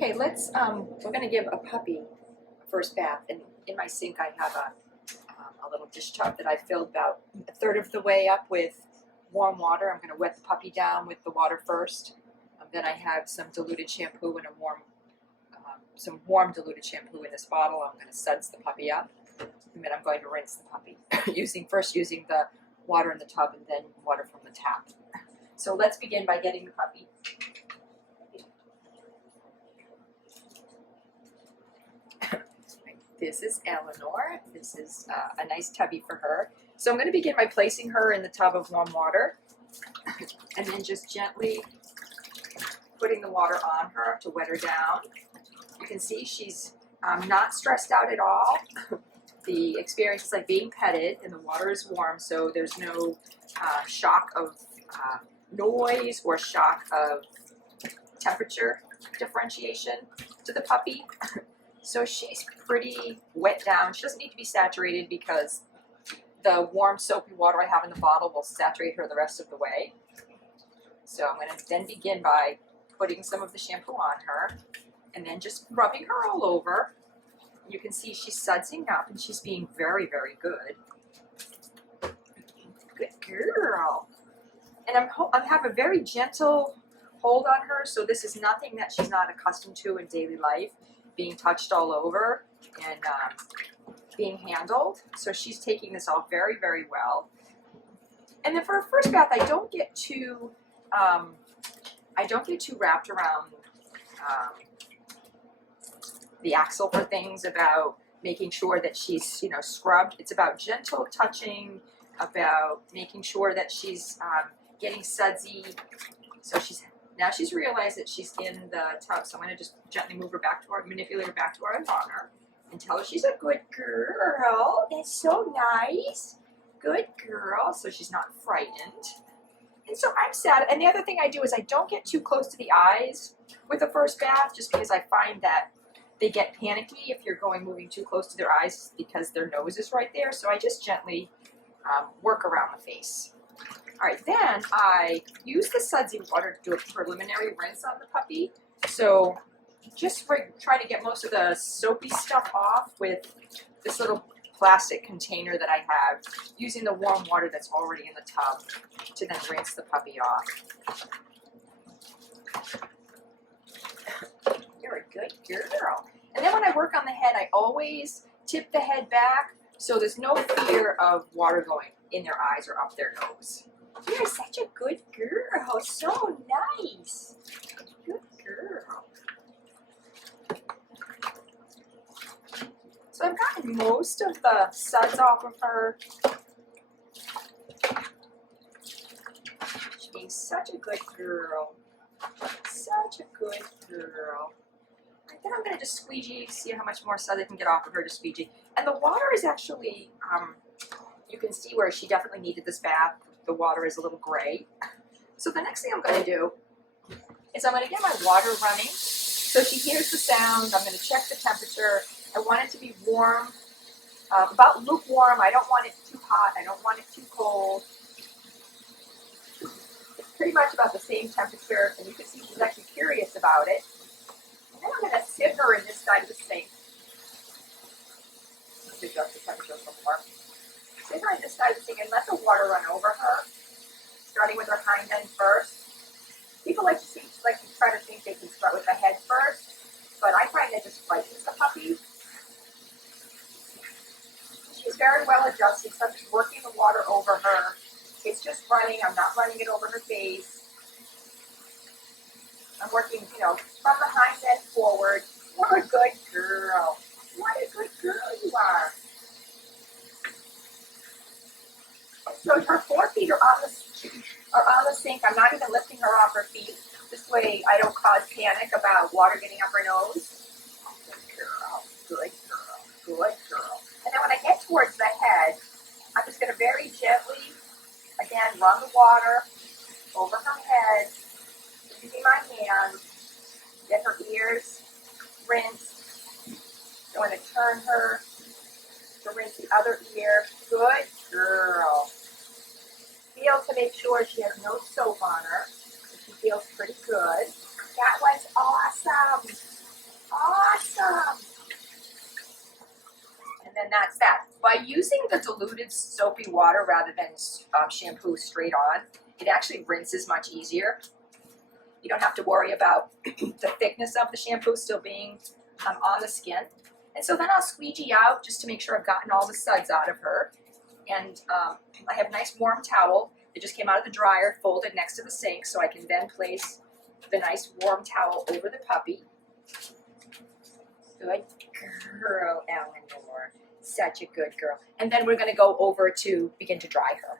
Okay, we're gonna give a puppy a first bath. And in my sink I have a little dish tub that I filled about a third of the way up with warm water. I'm gonna wet the puppy down with the water first. Then I have some diluted shampoo and some warm diluted shampoo in this bottle. I'm gonna suds the puppy up. And then I'm going to rinse the puppy using the water in the tub and then water from the tap. So let's begin by getting the puppy. This is Eleanor. This is a nice tubby for her. So I'm going to begin by placing her in the tub of warm water and then just gently putting the water on her to wet her down. You can see she's not stressed out at all. The experience is like being petted and the water is warm, so there's no shock of noise or shock of temperature differentiation to the puppy. So she's pretty wet down. She doesn't need to be saturated because the warm soapy water I have in the bottle will saturate her the rest of the way. So I'm going to then begin by putting some of the shampoo on her and then just rubbing her all over. You can see she's sudsing up and she's being very, very good. Good girl. And I have a very gentle hold on her, so this is nothing that she's not accustomed to in daily life, being touched all over and being handled. So she's taking this all very, very well. And then for a first bath, I don't get too wrapped around the axle for things about making sure that she's scrubbed. It's about gentle touching, about making sure that she's getting sudsy. So now she's realized that she's in the tub, so I'm going to just gently move her back to her, manipulate her back to our honor, and tell her she's a good girl. That's so nice. Good girl. So she's not frightened. And so I'm sad. And the other thing I do is I don't get too close to the eyes with the first bath, just because I find that they get panicky if you're moving too close to their eyes because their nose is right there. So I just gently work around the face. All right, then I use the sudsy water to do a preliminary rinse on the puppy. So just try to get most of the soapy stuff off with this little plastic container that I have, using the warm water that's already in the tub to then rinse the puppy off. You're a good girl. And then when I work on the head, I always tip the head back so there's no fear of water going in their eyes or up their nose. You're such a good girl. So nice. Good girl. So I've gotten most of the suds off of her. She's being such a good girl. Such a good girl. And then I'm going to just squeegee, see how much more suds I can get off of her to squeegee. And the water is actually, you can see where she definitely needed this bath. The water is a little gray. So the next thing I'm going to do is I'm going to get my water running so she hears the sound. I'm going to check the temperature. I want it to be warm, about lukewarm. I don't want it too hot. I don't want it too cold. It's pretty much about the same temperature, and you can see she's actually curious about it. And then I'm going to sit her in this side of the sink. Let's adjust the temperature some more. Sit her in this side of the sink and let the water run over her, starting with her hind end first. People like to try to think they can start with the head first, but I find that just frightens the puppy. She's very well adjusted, so I'm just working the water over her. It's just running. I'm not running it over her face. I'm working, from the hind end forward. What a good girl. What a good girl you are. So her forefeet are on the sink. I'm not even lifting her off her feet. This way I don't cause panic about water getting up her nose. Good girl. Good girl. Good girl. And then when I get towards the head, I'm just going to very gently, again, run the water over her head, using my hand, get her ears rinsed. I'm going to turn her to rinse the other ear. Good girl. Feel to make sure she has no soap on her. She feels pretty good. That was awesome. By using the diluted soapy water rather than shampoo straight on, it actually rinses much easier. You don't have to worry about the thickness of the shampoo still being on the skin. And so then I'll squeegee out just to make sure I've gotten all the suds out of her. And I have a nice warm towel that just came out of the dryer, folded next to the sink, so I can then place the nice warm towel over the puppy. Good girl, Eleanor. Such a good girl. And then we're going to go over to begin to dry her.